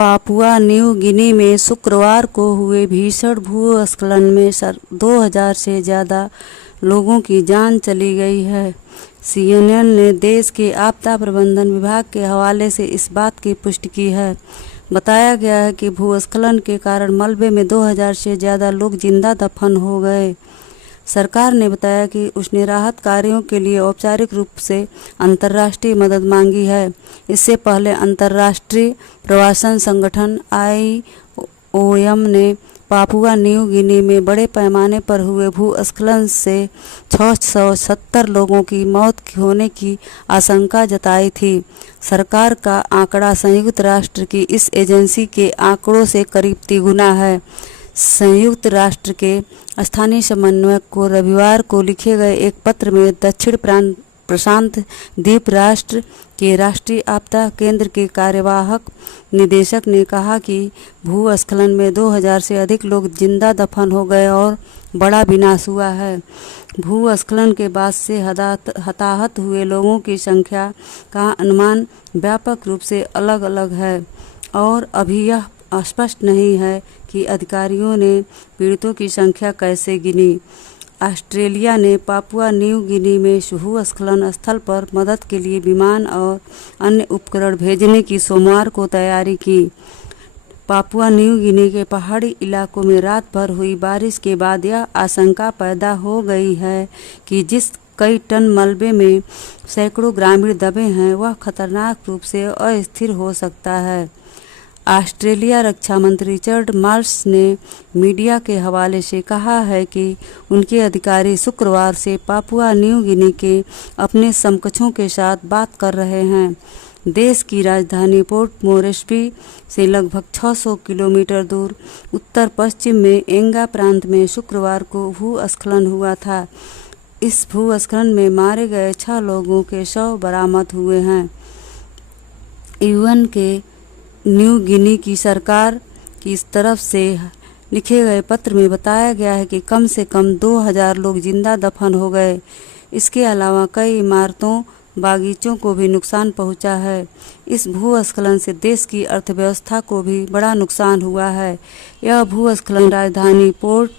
Papua New Guinea में शुक्रवार को हुए भीषण भूस्खलन में 2000 से ज़्यादा लोगों की जान चली गई है। CNN ने देश के आपदा प्रबंधन विभाग के हवाले से इस बात की पुष्टि की है। बताया गया है कि भूस्खलन के कारण मलबे में 2000 से ज़्यादा लोग जिंदा दफन हो गए। सरकार ने बताया कि उसने राहत कार्यों के लिए औपचारिक रूप से अंतर्राष्ट्रीय मदद मांगी है। इससे पहले अंतर्राष्ट्रीय प्रवासन संगठन IOM ने पापुआ न्यू गिनी में बड़े पैमाने पर हुए भूस्खलन से 670 लोगों की मौत होने की आशंका जताई थी। सरकार का आंकड़ा संयुक्त राष्ट्र की इस एजेंसी के आंकड़ों से करीब तिगुना है। संयुक्त राष्ट्र के स्थानीय समन्वयक को रविवार को लिखे गए एक पत्र में दक्षिण प्रशांत द्वीप राष्ट्र के राष्ट्रीय आपदा केंद्र के कार्यवाहक निदेशक ने कहा कि भूस्खलन में 2000 से अधिक लोग जिंदा दफन हो गए और बड़ा विनाश हुआ है। भूस्खलन के बाद से हताहत हुए लोगों की संख्या का अनुमान व्यापक रूप से अलग अलग है और अभी यह स्पष्ट नहीं है कि अधिकारियों ने पीड़ितों की संख्या कैसे गिनी। ऑस्ट्रेलिया ने पापुआ न्यू गिनी में भूस्खलन स्थल पर मदद के लिए विमान और अन्य उपकरण भेजने की सोमवार को तैयारी की। पापुआ न्यू गिनी के पहाड़ी इलाकों में रात भर हुई बारिश के बाद यह आशंका पैदा हो गई है कि जिस कई टन मलबे में सैकड़ों ग्रामीण दबे हैं वह खतरनाक रूप से अस्थिर हो सकता है। ऑस्ट्रेलिया रक्षा मंत्री रिचर्ड मार्श ने मीडिया के हवाले से कहा है कि उनके अधिकारी शुक्रवार से पापुआ न्यू गिनी के अपने समकक्षों के साथ बात कर रहे हैं। देश की राजधानी पोर्ट मोरेस्बी से लगभग 600 किलोमीटर दूर उत्तर पश्चिम में एंगा प्रांत में शुक्रवार को भूस्खलन हुआ था। इस भूस्खलन में मारे गए 6 लोगों के शव बरामद हुए हैं। UN के न्यू गिनी की सरकार की तरफ से लिखे गए पत्र में बताया गया है कि कम से कम 2000 लोग जिंदा दफन हो गए। इसके अलावा कई इमारतों, बागीचों को भी नुकसान पहुंचा है। इस भूस्खलन से देश की अर्थव्यवस्था को भी बड़ा नुकसान हुआ है। यह भूस्खलन राजधानी पोर्ट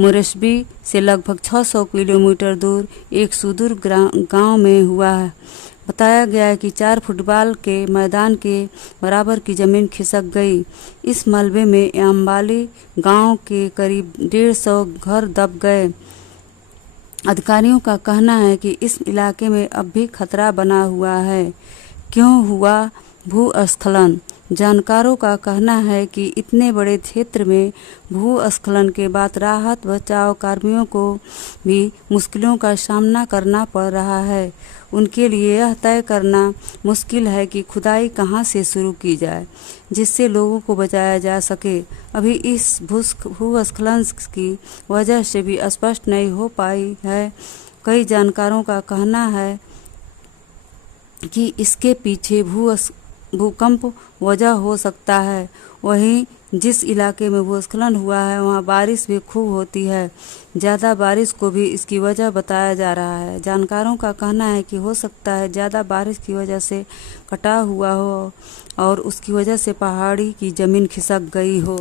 मोरेस्बी से लगभग 600 किलोमीटर दूर एक सुदूर गांव में हुआ है। बताया गया है कि 4 फुटबॉल के मैदान के बराबर की जमीन खिसक गई। इस मलबे में अम्बाली गांव के करीब 150 घर दब गए। अधिकारियों का कहना है कि इस इलाके में अब भी खतरा बना हुआ है। क्यों हुआ भूस्खलन? जानकारों का कहना है कि इतने बड़े क्षेत्र में भूस्खलन के बाद राहत बचाव कार्मिकों को भी मुश्किलों का सामना करना पड़ रहा है। उनके लिए यह तय करना मुश्किल है कि खुदाई कहां से शुरू की जाए जिससे लोगों को बचाया जा सके। अभी इस भूस्खलन की वजह से भी स्पष्ट नहीं हो पाई है। कई जानकारों का कहना है कि इसके पीछे भूकंप वजह हो सकता है। वहीं जिस इलाके में भूस्खलन हुआ है वहां बारिश भी खूब होती है। ज़्यादा बारिश को भी इसकी वजह बताया जा रहा है। जानकारों का कहना है कि हो सकता है ज़्यादा बारिश की वजह से कटाव हुआ हो और उसकी वजह से पहाड़ी की ज़मीन खिसक गई हो।